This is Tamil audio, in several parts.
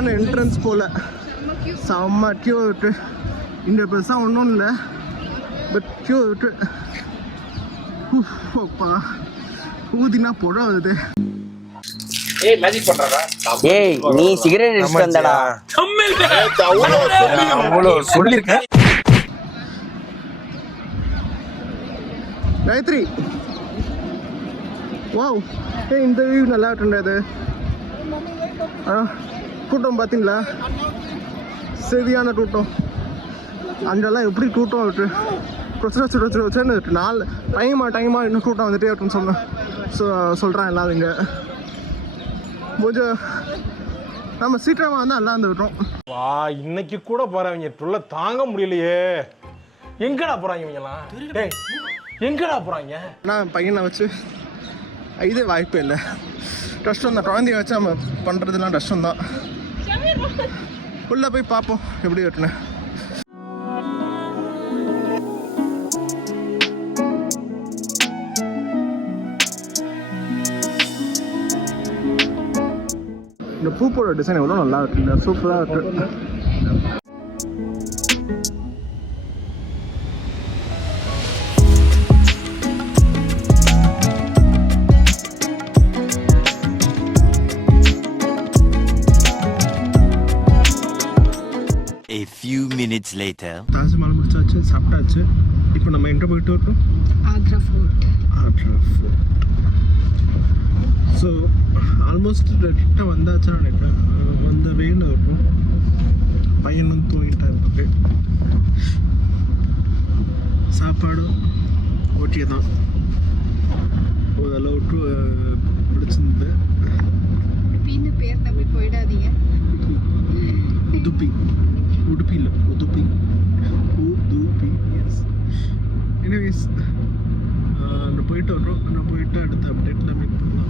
இதுதான் என்ட்ரன்ஸ் போல். செம்ம கியூட்டு. இந்த பெருசாக ஒன்றும் இல்லை, பட் கியூட்டு. அப்பா ஊதினா புழை வருது. ஏய் நீ சிகரெட் அடிச்சிட்டு வந்தடா. அவ்வளோ சொல்லியிருக்கேன். காயத்ரி, வாவ், இந்த வியூ நல்லா இருக்குன்றது. கூட்டம் பார்த்தீங்களா? சரியான கூட்டம். அங்கெல்லாம் எப்படி கூட்டம் இருக்கு, கொச்சன்னு இருக்கு. 4 டைமாக இன்னும் கூட்டம் வந்துட்டே இருக்குன்னு சொல்கிறேன் எல்லாரும். இங்கே கொஞ்சம் நம்ம சீக்கிரமாக வந்து எல்லாம் வந்துவிட்டோம். வா, இன்னைக்கு கூட போகிறவங்க ட்ருல்ல தாங்க முடியலையே. எங்கடா போகிறாங்க இவங்கலாம்? டேய் எங்கடா போகிறாங்க? ஆனால் பையனை வச்சு இதே வாய்ப்பே இல்லை. கஷ்டம் தான். குழந்தைய வச்சு நம்ம பண்ணுறதுலாம் கஷ்டம்தான். உள்ளே போய் பார்ப்போம் எப்படி வெட்டினேன். இந்த பூப்போட டிசைன் எவ்வளோ நல்லா இருக்குல்ல, சூப்பராக இருக்கு. A few minutes later. Taj Mahal முடிச்சாச்சு, சாப்பிட்டாச்சு. இப்போ நம்ம எங்கே போயிட்டு வரோம்? ஆக்ரா ஃபோர்ட். ஸோ ஆல்மோஸ்ட் கிட்ட வந்தாச்சுன்னு நினைக்கிறேன். வந்து வெயில் இருக்கும். பையனும் தூங்கிட்டா இருக்கு. சாப்பாடு ஓகே தான், ஓரளவுக்கு பிடிச்சிருந்து. உடுப்பின்னு பேர் நம்பி போயிடாதீங்க. உடுப்பி இல்லை, உதுப்பி. எஸ். எனிவேஸ் நான் போயிட்டு வரோம். நான் போயிட்டு அடுத்த அப்டேட்டில் மீட் பண்ணலாம்.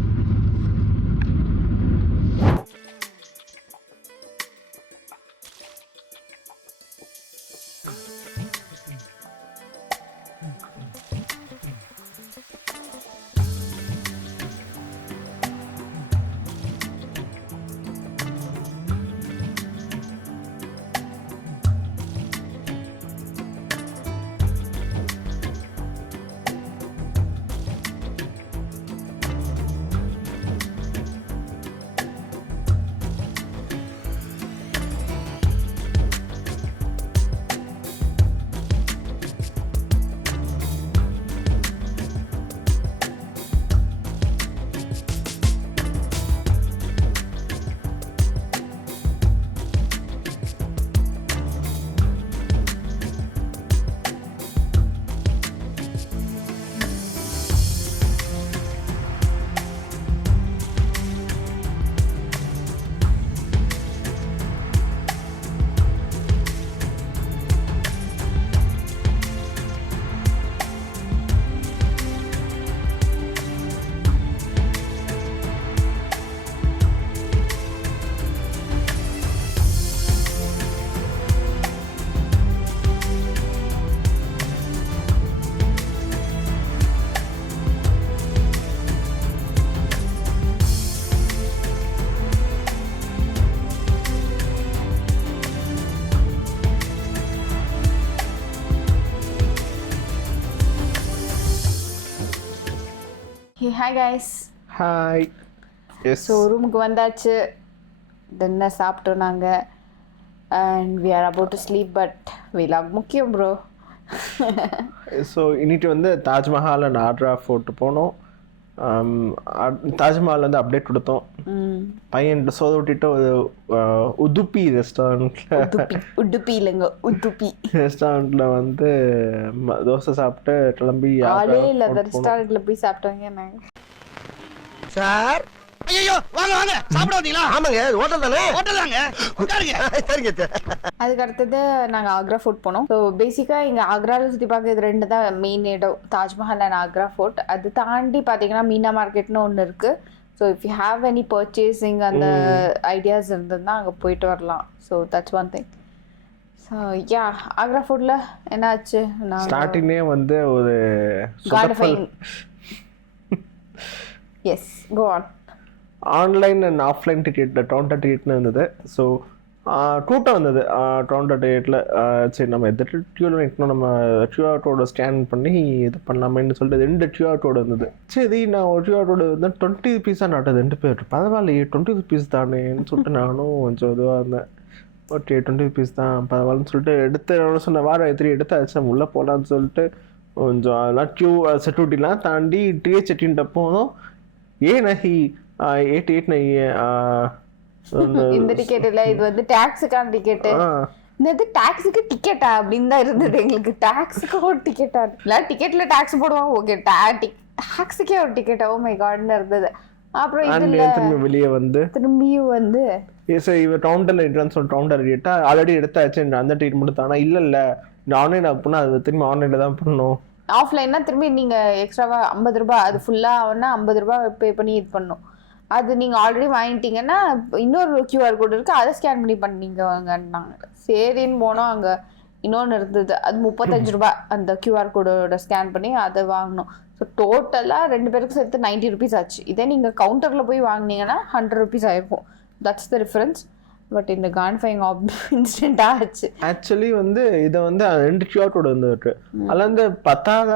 Hi guys. Hi. S. So ரூமுக்கு வந்தாச்சு. டின்னர் சாப்பிட்டோம் நாங்கள். And we are about to sleep. But vlog முக்கியம் ப்ரோ. ஸோ இன்னைக்கு வந்து தாஜ்மஹால் அண்ட் ஆக்ரா ஃபோர்ட் போனோம். தாஜ்மஹால் வந்து அப்டேட் கொடுத்தோம். பையன் சோத விட்டுட்டு ஒரு உதுப்பி உடுப்பி இல்லைங்க, உடுப்பி ரெஸ்டாரண்ட்ல வந்து தோசை சாப்பிட்டு கிளம்பி ஆளே இல்லை. அந்த ரெஸ்டாரண்ட்ல போய் சாப்பிட்டாங்க நாங்கள். சார், ஐயோ வாங்க வாங்க, சாப்பிட வந்தீங்களா? ஆமாங்க, ஹோட்டல் தானே. ஹோட்டல் தாங்க, உட்காருங்க. சரிங்க. அதுக்கு அடுத்தது நாங்கள் ஆக்ரா ஃபோர்ட் போனோம். ஸோ பேசிக்காக இங்கே ஆக்ராவில் சுற்றி பார்க்க இது 2 தான் மெயின் இடம், தாஜ்மஹால் அண்ட் ஆக்ரா ஃபோர்ட். அது தாண்டி பார்த்தீங்கன்னா மீனா மார்க்கெட்னு ஒன்று இருக்குது. So if you have any purchasing அந்த ஐடியாஸ் இருந்ததுன்னா அங்கே போயிட்டு வரலாம். So that's one thing. So yeah, Agra ஃபோர்ட்டில் என்ன ஆச்சு? ஸ்டார்டிங்லேயே வந்து ஒரு got fine. Yes, go on. Online and offline டிக்கெட்டில் டொரண்டோ டிக்கெட்னு இருந்தது. ஸோ கூட்டம் வந்தது டொரண்டோ டிக்கெட்டில். சரி நம்ம எதிர்த்து க்யூவில் நிற்கணும், நம்ம QR கோடை ஸ்கேன் பண்ணி இது பண்ணலாமேன்னு சொல்லிட்டு 2 QR கோடு இருந்தது. சரி நான் ஒரு QR கோடு வந்து 20 ருபீஸாக நாட்டது 2 பேர். பரவாயில்லையே 20 ருபீஸ் தானேன்னு சொல்லிட்டு நானும் கொஞ்சம் இதுவாக இருந்தேன். ஓகே 20 ருபீஸ் தான் பரவாயில்லன்னு சொல்லிட்டு எடுத்து சொன்ன வாரம் எடுத்தாச்சு உள்ளே போகலான்னு சொல்லிட்டு கொஞ்சம் அதெல்லாம் செக்யூரிட்டிலாம் தாண்டி டிஏ செட்டின்ட்ட போனோம். நஹி 88 நஹி இந்த டிக்கெட் இல்ல, இது வந்து டாக்ஸுக்கான டிக்கெட். இந்த டாக்ஸுக்கு டிக்கெட்டா அப்படின்னு தான் இருந்தது எங்களுக்கு. டாக்ஸுக்கு ஒரு டிக்கெட்டா இல்ல, டிக்கெட்ல டாக்ஸ் போடுவாங்க, ஓகே டாக்ஸுக்கே ஒரு டிக்கெட். ஓ மை காட்னு இருந்தது. அப்புறம் இதுல வெளியே வந்து திரும்பியும் வந்து இவர் டவுன்டர்ல என்ட்ரன்ஸ் டவுன்டர் கேட்டா ஆல்ரெடி எடுத்தாச்சு அந்த டிக்கெட் மட்டும் தானா? இல்ல ஆன்லைன் அப்படின்னா அது திரும்பி ஆன்லைன்ல தான் பண்ணணும். ஆஃப்லைன்னா திரும்பி நீங்க எக்ஸ்ட்ராவா 50 ரூபாய், அது ஃபுல்லா ஆகுனா 50 ரூபாய் பே பண்ணி இது பண்ணும். அது நீங்க ஆல்ரெடி வாங்கிட்டீங்கன்னா இன்னொரு QR கோடு இருக்கு, அதை ஸ்கேன் பண்ணி பண்ணீங்கன்னாங்க. சரின்னு போனோம். அங்க இன்னொன்று இருந்தது, அது 35 ரூபாய் அந்த QR கோடோட ஸ்கேன் பண்ணி அதை வாங்கினோம். ஸோ டோட்டலாக 2 பேருக்கு சேர்த்து 90 ருபீஸ் ஆச்சு. இதே நீங்கள் கவுண்டரில் போய் வாங்கினீங்கன்னா 100 ருபீஸ் ஆயிருக்கும். That's the difference. பட் இந்த கான்ஃபைங் இன்சிடென்ட் ஆச்சு. ஆக்சுவலி வந்து இதை வந்து 2 QR கோடு வந்துருக்கு. அதில் வந்து பத்கார்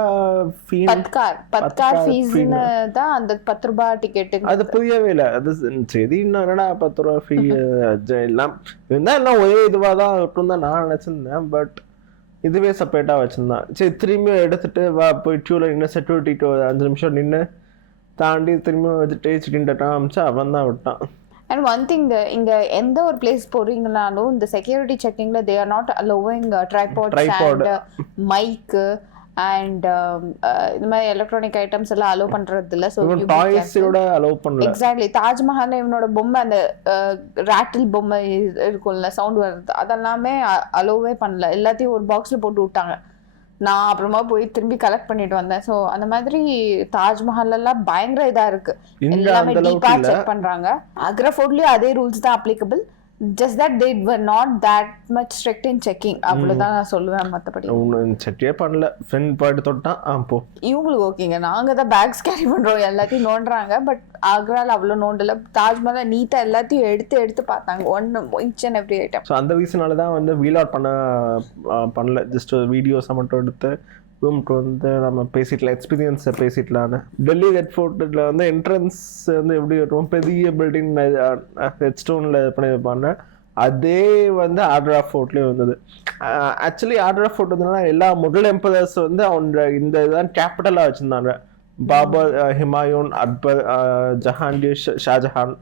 ஃபீஸ்னு தான் அந்த 10 ரூபாய் டிக்கெட்டு. அது புரியவே இல்லை. அது சரி இன்னும் என்னடா 10 ரூபா ஃபீ எல்லாம் இருந்தால் எல்லாம் ஒரே இதுவாக தான் இருக்கும் தான் நான் நினச்சிருந்தேன். பட் இதுவே செப்பரேட்டாக வச்சுருந்தான். சரி திரும்பியும் எடுத்துகிட்டு வா போய் க்யூவில் நின்று செக்யூரிட்டிக்கு ஒரு 5 நிமிஷம் நின்று தாண்டி திரும்பியும் வச்சுட்டு சிட்டின்ட்டு ஆரம்பிச்சா அவன் தான் விட்டான். அண்ட் ஒன் திங், இங்க எந்த ஒரு பிளேஸ் போறீங்கனாலும் இந்த செக்யூரிட்டி செக்கிங்ல they are not allowing tripods and mic and இந்த மாதிரி எலக்ட்ரானிக் ஐட்டம்ஸ் எல்லாம் அலோவ் பண்றது இல்ல. ஸோ டாய்ஸோட அலோவ் பண்ணல. எக்ஸாக்ட்லி. தாஜ்மஹால் இவனோட பொம்மை, அந்த ராட்டில் பொம்மை இருக்கும்ல சவுண்ட் வருது, அதெல்லாமே அலோவே பண்ணல. எல்லாத்தையும் ஒரு பாக்ஸ்ல போட்டு விட்டாங்க. நான் அப்புறமா போய் திரும்பி கலெக்ட் பண்ணிட்டு வந்தேன். ஸோ அந்த மாதிரி தாஜ்மஹால் எல்லாம் பயங்கர இதா இருக்கு, எல்லாமே டீப்பா செக் பண்றாங்க. ஆக்ரா ஃபோர்ட்லயும் அதே ரூல்ஸ் தான் applicable. just that they were not that much strict in checking. அவ்வளவுதான் நான் சொல்லுவேன். மற்றபடி செக்கே பண்ணல. ஃப்ரெண்ட் பாட்டு தொட்டான் போ. இவங்களுக்கு ஓகேங்க, நாங்க தான் பேக்ஸ் கேரி பண்றோம், எல்லாத்தையும் நோண்டுறாங்க. பட் ஆக்ரால அவ்வளோ நோண்டல. தாஜ்மஹால் நீட்டா எல்லாத்தையும் எடுத்து பார்த்தாங்க, each and every item. So அந்த ரீசனால தான் வந்து வீலாட் பண்ணல. ஜஸ்ட் வீடியோஸை மட்டும் எடுத்து ரூம்க்கு வந்து நம்ம பேசிக்கலாம், எக்ஸ்பீரியன்ஸை பேசிக்கலான்னு. டெல்லி ரெட் ஃபோர்ட்டில் வந்து என்ட்ரன்ஸ் வந்து எப்படி இருக்கும், பெரிய பில்டிங் ரெட் ஸ்டோனில் பண்ணி வைப்பாங்க. அதே வந்து ஆக்ரா ஃபோர்ட்லேயும் வந்தது. ஆக்சுவலி ஆக்ரா ஃபோர்ட் வந்ததுன்னா எல்லா முகல் எம்பரர்ஸ் வந்து அவங்க இந்த இதுதான் கேபிட்டலாக வச்சுருந்தாங்க. பாபர், ஹுமாயூன், அக்பர், ஜஹாங்கீர், ஷாஜஹான்,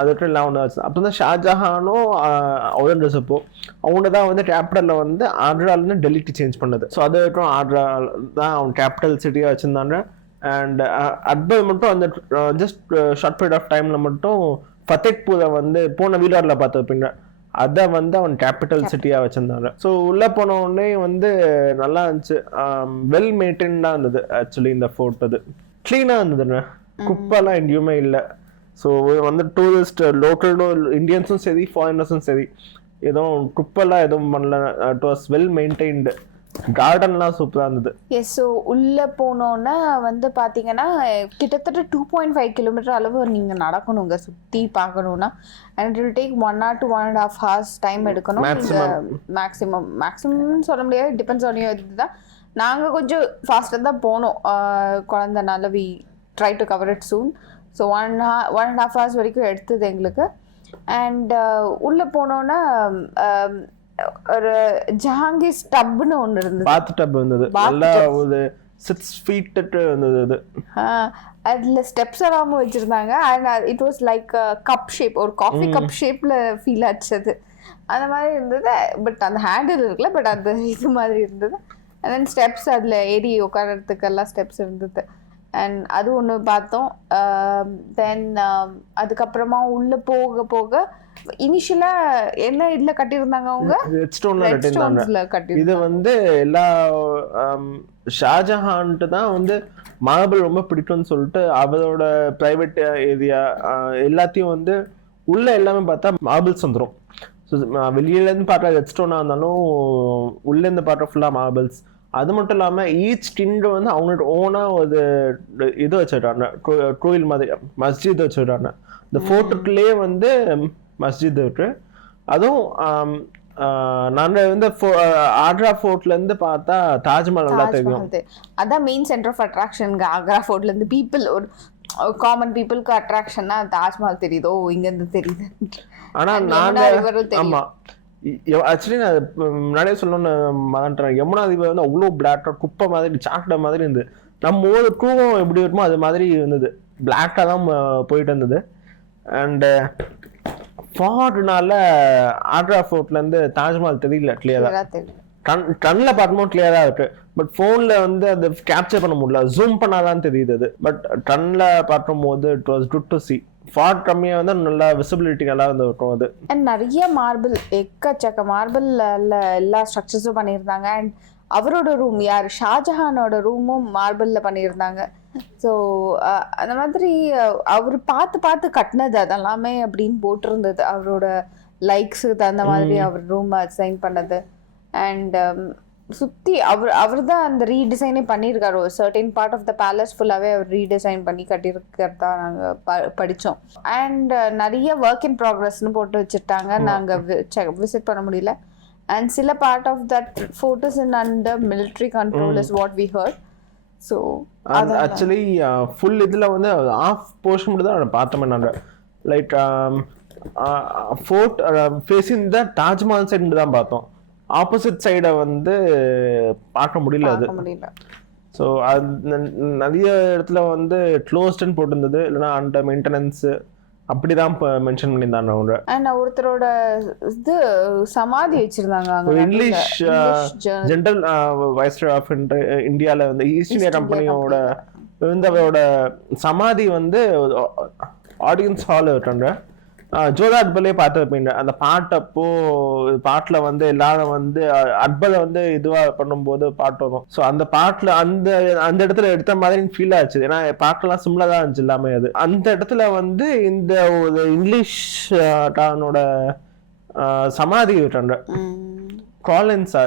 அதுக்கு எல்லாம் ஒன்று ஆச்சு. அப்போ தான் ஷாஜஹானும் அவுரங்கசீப்பும் அவங்க தான் வந்து கேபிட்டலில் வந்து ஆக்ராலேருந்து டெல்லிக்கு சேஞ்ச் பண்ணது. ஸோ அது வரைக்கும் ஆக்ரா தான் அவங்க கேபிட்டல் சிட்டியாக வச்சுருந்தாங்க. அண்ட் அக்பர் மட்டும் அந்த ஜஸ்ட் ஷார்ட் பீரியட் ஆஃப் டைமில் மட்டும் ஃபத்தேக்பூரை வந்து போன வீலாரில் பார்த்துருப்பீங்க, அதை வந்து அவன் கேபிட்டல் சிட்டியாக வச்சுருந்தாங்க. ஸோ உள்ளே போன உடனே வந்து நல்லா இருந்துச்சு, வெல் மெயின்டைன்டாக இருந்தது. ஆக்சுவலி இந்த ஃபோர்ட் அது க்ளீனாக இருந்ததுங்க, குப்பெல்லாம் எங்கேயுமே இல்லை. ஸோ வந்து டூரிஸ்ட் லோக்கலும் இந்தியன்ஸும் சரி ஃபாரினர்ஸும் சரி எதுவும் குப்பெல்லாம் எதுவும் பண்ணல. It was well maintained. கார்டன்லாம் சூப்பராக இருந்தது. எஸ். ஸோ உள்ளே போனோன்னா வந்து பார்த்தீங்கன்னா கிட்டத்தட்ட 2.5 கிலோமீட்டர் அளவு நீங்கள் நடக்கணுங்க சுற்றி பார்க்கணுன்னா. And it will take 1 hour to 1.5 hours time எடுக்கணும். மேக்ஸிமம் சொல்ல முடியாது, டிபெண்ட்ஸ் ஆன் யூர் இதுதான். நாங்கள் கொஞ்சம் ஃபாஸ்ட்டாக தான் போனோம் குழந்தைனால. We try to cover it soon. So 1.5 hours வரைக்கும் எடுத்தது எங்களுக்கு. அண்ட் உள்ளே போனோன்னா ஒரு ஜஹாங்கீர் டப்னு ஒன்று இருந்தது, பாத் டப் இருந்தது, நல்லா ஒரு 6 feet இருந்தது. அது அதில் ஸ்டெப்ஸ் எல்லாம் வச்சுருந்தாங்க. And it was like cup shape, ஒரு காஃபி கப் ஷேப்பில் ஃபீல் ஆச்சது அந்த மாதிரி இருந்தது. பட் அந்த ஹேண்டில் இருக்குல்ல, பட் அந்த இது மாதிரி இருந்தது. அண்ட் தென் ஸ்டெப்ஸ் அதில் ஏறி உட்காரத்துக்கெல்லாம் ஸ்டெப்ஸ் இருந்தது. அண்ட் அது ஒன்று பார்த்தோம். தென் அதுக்கப்புறமா உள்ளே போக போக இனிஷியலாக என்ன இதில் கட்டியிருந்தாங்க அவங்க, ரெட் ஸ்டோன்ல கட்டியிருந்தாங்க. இது வந்து எல்லா ஷாஜஹான்ட்டு தான் வந்து மார்பிள் ரொம்ப பிடிக்கும்னு சொல்லிட்டு அவரோட ப்ரைவேட் ஏரியா எல்லாத்தையும் வந்து உள்ள எல்லாமே பார்த்தா மார்பிள்ஸ் வந்துடும். ஸோ வெளியிலேருந்து பார்க்குற ரெட் ஸ்டோனாக இருந்தாலும் உள்ளேருந்து பார்க்குற ஃபுல்லாக மார்பிள்ஸ். அது மட்டும் இல்லாமல் ஈச் டிண்டு வந்து அவங்களோட ஓனாக ஒரு இது வச்சுருக்காங்க, கோயில் மாதிரி மஸ்ஜித் வச்சுருக்காங்க. இந்த ஃபோர்ட்டுக்குள்ளேயே வந்து மஸ்ஜித் இருக்கு. அதுவும் நாங்கள் வந்து ஆக்ரா ஃபோர்ட்லேருந்து பார்த்தா தாஜ்மஹால் நல்லா தெரியும். அதான் மெயின் சென்டர் ஆஃப் அட்ராக்ஷனுங்க ஆக்ரா ஃபோர்ட்லேருந்து. பீப்புள் ஒரு காமன் பீப்புளுக்கு அட்ராக்ஷன்னா தாஜ்மஹால் தெரியுதோ இங்கேருந்து தெரியுது. ஆனால் நாங்கள் ஆமாம் ஆக்சுவலி நான் முன்னாடியே சொல்லணும்னு மறந்துட்டேன். யமுனா தீபம் வந்து அவ்வளோ பிளாக்காக குப்பை மாதிரி சாக்கடை மாதிரி இருந்தது. நம்ம ஊர் கூவம் எப்படி இருக்குமோ அது மாதிரி இருந்தது, பிளாக்காக தான் போயிட்டு இருந்தது. அண்டு ஃபார்ட்னால ஆக்ரா ஃபோர்ட்லேருந்து தாஜ்மஹால் தெரியல கிளியராக. கண்ணில் பார்க்கும்போது கிளியராக இருக்கு, பட் ஃபோனில் வந்து அதை கேப்சர் பண்ண முடியல, ஜூம் பண்ணாதான் தெரியுது அது. பட் கண்ணில் பார்க்கும்போது it was good to see. ஃபார்ட் கம்மியாக வந்து நல்லா விசிபிலிட்டி நல்லா இருக்கும் அது. அண்ட் நிறைய மார்பிள், எக்கச்சக்க மார்பிள் எல்லா ஸ்ட்ரக்சர்ஸும் பண்ணியிருந்தாங்க. அண்ட் அவரோட ரூம், யார் ஷாஜஹானோட ரூமும் மார்பிளில் பண்ணியிருந்தாங்க. ஸோ அந்த மாதிரி அவர் பார்த்து பார்த்து கட்டினது அதெல்லாமே அப்படின்னு போட்டிருந்தது. அவரோட லைக்ஸுக்கு தகுந்த மாதிரி அவர் ரூம் டிசைன் பண்ணது. அண்ட் சுற்றி அவர் தான் அந்த ரீடிசைனே பண்ணியிருக்காரு. ஒரு certain part of the palace ஃபுல்லாகவே அவர் ரீடிசைன் பண்ணி கட்டியிருக்கிறதா நாங்கள் படித்தோம். அண்ட் நிறைய ஒர்க் இன் ப்ராக்ரஸ்னு போட்டு வச்சுட்டாங்க, நாங்கள் விசிட் பண்ண முடியல. அண்ட் சில part of that photos in under military control is what we heard. So actually full இதில் வந்து ஆஃப் போர்ஷன் மட்டும் தான் பார்த்தோமே நாங்கள். Like fort facing the Taj Mahal side தான் பார்த்தோம். ஆப்போசிட் சைடை வந்து பார்க்க முடியல அது. ஸோ அது நிறைய இடத்துல வந்து க்ளோஸ்டுன்னு போட்டிருந்தது, இல்லைன்னா அண்டர் மெயின்டெனன்ஸு அப்படிதான் மென்ஷன் பண்ணியிருந்தாங்க அவங்க. அண்ட் ஒருத்தரோட இது சமாதி வச்சிருந்தாங்க இங்கிலீஷ் ஜெனரல் வைஸ்ராய் ஆஃப் இந்தியாவில் வந்து ஈஸ்ட் இந்தியா கம்பெனியோட இருந்தவரோட சமாதி வந்து ஆடியன்ஸ் ஹால் இருக்காங்க. ஜோதா அக்பர்லேயே பார்த்துருப்பீங்க அந்த பாட்டப்போ. பாட்டில் வந்து எல்லாரும் வந்து அக்பரை வந்து இதுவாக பண்ணும்போது பாட்டு வரும். ஸோ அந்த பாட்டில் அந்த இடத்துல எடுத்த மாதிரி ஃபீல் ஆச்சு. ஏன்னா பாட்டெல்லாம் சிம்லா தான் இருந்துச்சு எல்லாமே. அது அந்த இடத்துல வந்து இந்த ஒரு இங்கிலீஷ் டானோட சமாதி விட்டாங்க. காலின்ஸ்,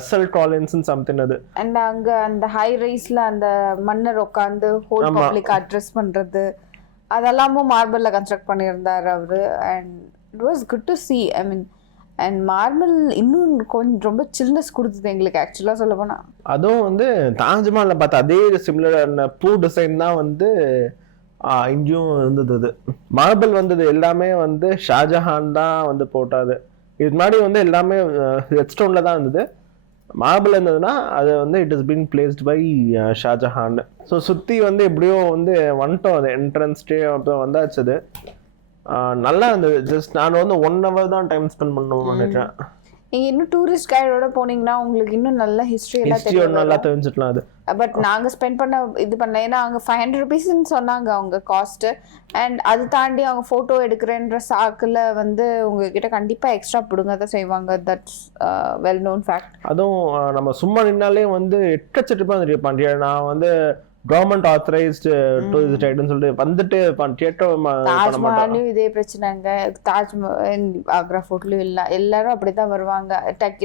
எஸ்எல் காலின்ஸ் சம்திங் அது. அண்ட் அங்கே அந்த ஹை ரைஸ்ல அந்த மன்னர் உட்காந்து ஹோல் பப்ளிக் அட்ரஸ் பண்ணுறது அதெல்லாமும் மார்பிளில் கன்ஸ்ட்ரக்ட் பண்ணியிருந்தார் அவர். And it was good to see. I mean and marble இன்னும் கொஞ்சம் ரொம்ப சில்னஸ் கொடுத்தது எங்களுக்கு ஆக்சுவலாக சொல்ல போனால். அதுவும் வந்து தாஜ்மஹாலில் பார்த்த அதே சிமிலரான பூ டிசைன் தான் வந்து இங்கேயும் இருந்தது. அது மார்பிள் வந்தது எல்லாமே வந்து ஷாஜஹான் தான் வந்து போட்டாது. இது முன்னாடி வந்து எல்லாமே ரெட் ஸ்டோனில் தான் இருந்தது. மார்பிள் இருந்ததுன்னா அது வந்து it is been placed by Shah Jahan. So சுற்றி வந்து எப்படியோ வந்து வந்துட்டோம். அது என்ட்ரன்ஸ்டே அப்புறம் வந்தாச்சு. அது நல்லா இருந்தது. ஜஸ்ட் நான் வந்து 1 hour தான் டைம் ஸ்பெண்ட் பண்ணணும்னு நினைக்கிறேன். நீங்கள் இன்னும் டூரிஸ்ட் கைடோட போனீங்கன்னா உங்களுக்கு இன்னும் நல்ல ஹிஸ்ட்ரி எல்லாம் நல்லா தெரிஞ்சுக்கலாம். அது பட் நாங்கள் ஸ்பெண்ட் பண்ண இது பண்ண, ஏன்னா அவங்க 500 rupeesன்னு சொன்னாங்க அவங்க காஸ்ட்டு. அண்ட் அது தாண்டி அவங்க ஃபோட்டோ எடுக்கிறேன்ற சாக்கில் வந்து உங்ககிட்ட கண்டிப்பாக எக்ஸ்ட்ரா பிடுங்க தான் செய்வாங்க. That's well known fact. அதுவும் நம்ம சும்மா நின்னாலே வந்து எக்கச்சக்கமாக தெரியும். நான் வந்து கவர்மெண்ட் ஆத்தரைஸ்டு டூரிஸ்ட் கைடுன்னு சொல்லிட்டு வந்துட்டு தாஜ்மஹாலையும் இதே பிரச்சனைங்க. தாஜ்மஹால் ஆக்ரா ஃபோர்ட்லையும் எல்லாரும் அப்படிதான் வருவாங்க.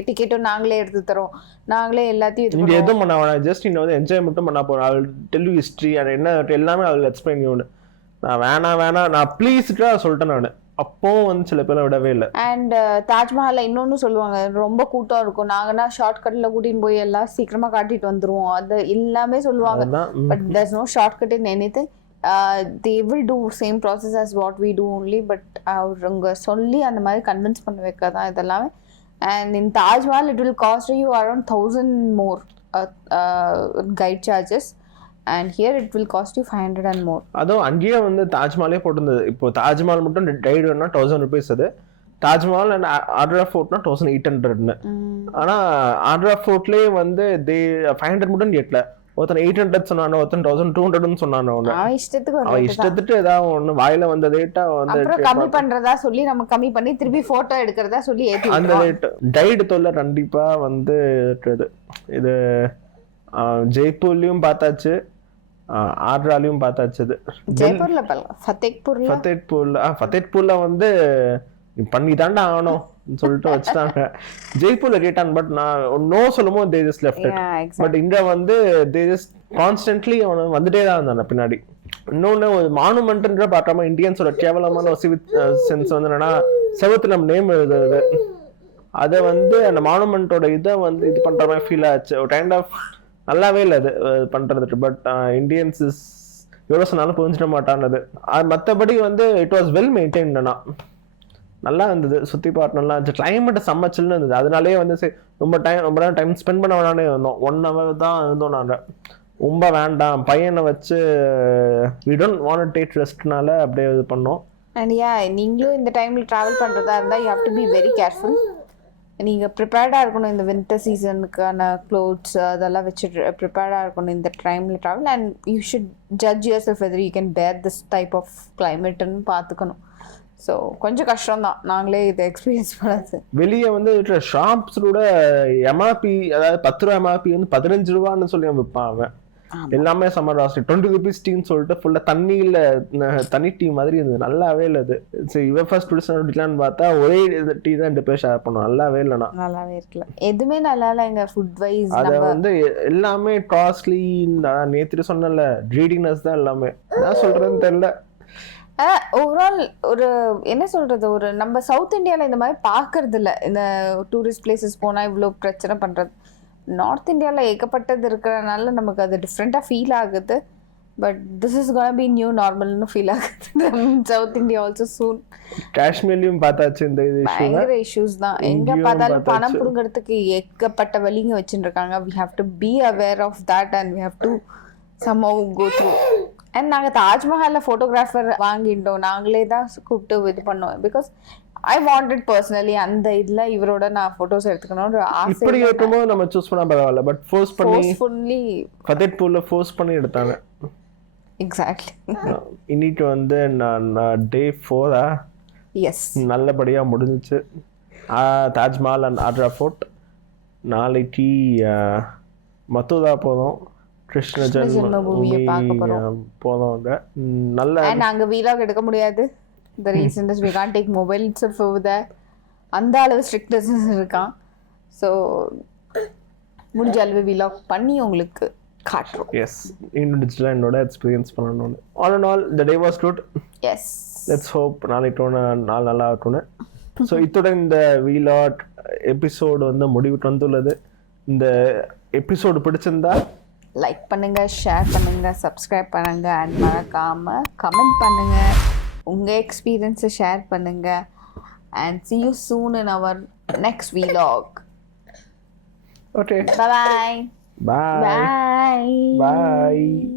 டிக்கெட்டும் நாங்களே எடுத்து தரோம், நாங்களே எல்லாத்தையும் இங்கே எதுவும் பண்ண வேணாம், ஜஸ்ட் இன்னும் வந்து என்ஜாய் மட்டும் பண்ணா போகிறோம். அவள் டெல் யூ ஹிஸ்ட்ரி அது என்ன எல்லாமே அவள் எக்ஸ்பிளைன் பண்ணி. நான் வேணாம் நான் ப்ளீஸ்ட்டு சொல்லிட்டேன். நான் அப்போவும் வந்து சில பேரை விடவே இல்லை. அண்ட் தாஜ்மஹாலில் இன்னொன்று சொல்லுவாங்க, ரொம்ப கூட்டம் இருக்கும், நாங்கன்னா ஷார்ட்கட்டில் கூட்டின்னு போய் எல்லாம் சீக்கிரமாக காட்டிட்டு வந்துடுவோம், அது எல்லாமே சொல்லுவாங்க. But there's no shortcut in anything. they will do same process as what we do only. But அவங்க சொல்லி அந்த மாதிரி கன்வின்ஸ் பண்ண வைக்க தான் இதெல்லாமே. And in Taj Mahal it will cost you around 1000 more guide charges. And here it will cost you 500 and more. அதுவும் அங்கேயே வந்து தாஜ்மஹாலே போட்டிருந்தது. இப்போ தாஜ்மஹால் மட்டும் கைடு வேணா 1000 rupees. அது தாஜ்மஹால் அண்ட் ஆக்ரா ஃபோர்ட்னா 1800. ஆனால் ஆக்ரா ஃபோர்ட்லேயே வந்து 500 மட்டும் கேட்கல. ஒருத்தன் 800 சொன்னானோ, ஒருத்தன் 1200 சொன்னானோ. இஷ்டத்துக்கு ஏதாவது ஒன்று வாயில வந்த ரேட்டா வந்து கம்மி பண்றதா சொல்லி நம்ம கம்மி பண்ணி திருப்பி போட்டோ எடுக்கிறதா சொல்லி ஏற்றி அந்த ரேட் கைடு தொல்லை கண்டிப்பா வந்து இருக்குது. இது ஜெய்ப்பூர்லயும் பார்த்தாச்சு, ஆக்ராலையும் பார்த்தாச்சு. ஜெய்ப்பூர்ல ஃபத்தேக்பூர்ல வந்து நீ பண்ணி தாண்டா ஆகணும் சொல்லிட்டு வச்சுட்டாங்க. ஜெய்ப்பூர்ல கேட்டான், பட் நான் நோ சொல்லும்போது they just left it. But இங்க வந்து தே ஜஸ்ட் கான்ஸ்டன்ட்லி அவன் வந்துட்டே தான் இருந்தான் பின்னாடி. இன்னொன்னு ஒரு மானுமெண்ட்ன்ற பார்க்காம இந்தியன்ஸோட கேவலமான ஒரு சிவிக் சென்ஸ் வந்து என்னன்னா, செவத்துல நம்ம நேம் எழுதுறது, அதை வந்து அந்த மானுமெண்டோட இதை வந்து இது பண்ற மாதிரி ஃபீல் ஆச்சு. ஒரு கைண்ட் ஆஃப் நல்லாவே இல்லை அது பண்றதுக்கு. பட் இந்தியன்ஸ் எவ்வளோ சொன்னாலும் புரிஞ்சிட மாட்டானது. மற்றபடி வந்து இட் வாஸ் வெல் மெயின்டைன்டா, நல்லா இருந்தது. சுற்றி பார்த்து நல்லா இருந்துச்சு. கிளைமேட் செம்ம சில்லுன்னு இருந்தது. அதனாலேயே வந்து சரி ரொம்ப நேரம் டைம் ஸ்பெண்ட் பண்ண வேணானே இருந்தோம். 1 hour தான் இருந்தோம். நாங்கள் ரொம்ப வேண்டாம் பையனை வச்சு we don't want to take restனால அப்படியே இது பண்ணோம். அண்ட் நீங்களும் இந்த டைமில் ட்ராவல் பண்ணுறதா இருந்தால் you have to be very careful. நீங்கள் ப்ரிப்பேர்டாக இருக்கணும். இந்த வின்டர் சீசனுக்கான க்ளோத்ஸ் அதெல்லாம் வச்சு ப்ரிப்பேர்டாக இருக்கணும் இந்த டைமில் travel. And you should judge yourself whether you can bear this type of கிளைமேட்டுன்னு பார்த்துக்கணும். ஸோ கொஞ்சம் கஷ்டம்தான், நாங்களே இதை எக்ஸ்பீரியன்ஸ் பண்ணாது. வெளியே வந்து ஷாப்ஸோட எம்ஆர்பி, அதாவது 10 ரூபா எம்ஆர்பி வந்து 15 ரூபான்னு சொல்லி விற்பான் அவன். எல்லாமே சம்மர் ராஸ்ட் 20 rupees டீன்னு சொல்லிட்டு ஃபுல்லா தண்ணியில தனி டீ மாதிரி இருந்தது. நல்லாவே இல்லை அது. சரி இவன் ஃபர்ஸ்ட் குடிச்சான்னு பார்த்தா ஒரே டீ தான் 2 பேர் ஷேர் பண்ணும். நல்லாவே இல்லைண்ணா, நல்லாவே இருக்கல, எதுவுமே நல்லா இல்லை. எங்க ஃபுட் வைஸ் அதை வந்து எல்லாமே காஸ்ட்லி. நேற்று சொன்னல க்ரீடினஸ் தான் எல்லாமே. நான் சொல்றேன்னு தெரியல. ஓவரால் ஒரு என்ன சொல்றது, ஒரு நம்ம சவுத் இந்தியாவில் இந்த மாதிரி பார்க்கறது இல்லை. இந்த டூரிஸ்ட் பிளேசஸ் போனால் இவ்வளோ பிரச்சனை பண்ணுறது. நார்த் இந்தியாவில் ஏகப்பட்டது இருக்கிறனால நமக்கு அது டிஃப்ரெண்ட்டாக ஃபீல் ஆகுது. But this is gonna be new நார்மல்னு ஃபீல் ஆகுது. South India also soon. காஷ்மீர்லயும் பார்த்தாச்சு இந்த பயங்கர இஷ்யூஸ் தான். எங்கே பார்த்தாலும் பணம் பிடுங்கிறதுக்கு ஏகப்பட்ட வழிங்க வச்சுட்டு இருக்காங்க. We have to be aware of that and we have to somehow go through. அண்ட் நாங்கள் தாஜ்மஹாலில் ஃபோட்டோகிராஃபர் வாங்கிட்டோம். நாங்களே தான் கூப்பிட்டு இது பண்ணோம். பிகாஸ் ஐ வாண்டட் பர்சனலி அந்த இதில் இவரோட நான் ஃபோட்டோஸ் எடுத்துக்கணும்னு ஆசை. இப்படி இருக்கும்போது நம்ம சூஸ் பண்ணால் பரவாயில்ல. பட் ஃபோர்ஸ் பண்ணி ஃபதேப்பூரில் ஃபோர்ஸ் பண்ணி எடுத்தாங்க. எக்ஸாக்ட்லி. இன்னைக்கு வந்து நான் டே 4 எஸ் நல்லபடியாக முடிஞ்சிச்சு. Taj Mahal and Agra fort. நாளைக்கு மத்தூரா போதும், கிருஷ்ண ஜென்மபூமியை போதும். நல்ல நாங்கள் வீலாக் எடுக்க முடியாது. The reason is we can't take mobile itself over there. அந்த அளவு ஸ்ட்ரிக்ட்னஸ் இருக்கான். ஸோ முடிஞ்ச அளவு வீலாக் பண்ணி உங்களுக்கு காட்டுறோம். எஸ், இன்னும் டிஜிட்டலாக என்னோட எக்ஸ்பீரியன்ஸ் பண்ணணும்னு. All and all the day was good. Yes, let's hope நாளைக்கு நாள் நல்லா இருக்கும்னு. ஸோ இத்துடன் இந்த வீலாக் எபிசோடு வந்து முடிவுக்கு வந்துள்ளது. இந்த எபிசோடு பிடிச்சிருந்தா லைக் பண்ணுங்க, ஷேர் பண்ணுங்க, சப்ஸ்கிரைப் பண்ணுங்க அண்ட் மறக்காம கமெண்ட் பண்ணுங்க. உங்கள் எக்ஸ்பீரியன்ஸை ஷேர் பண்ணுங்க. And see you soon in our next vlog. Okay. Bye-bye. Bye. Bye. Bye.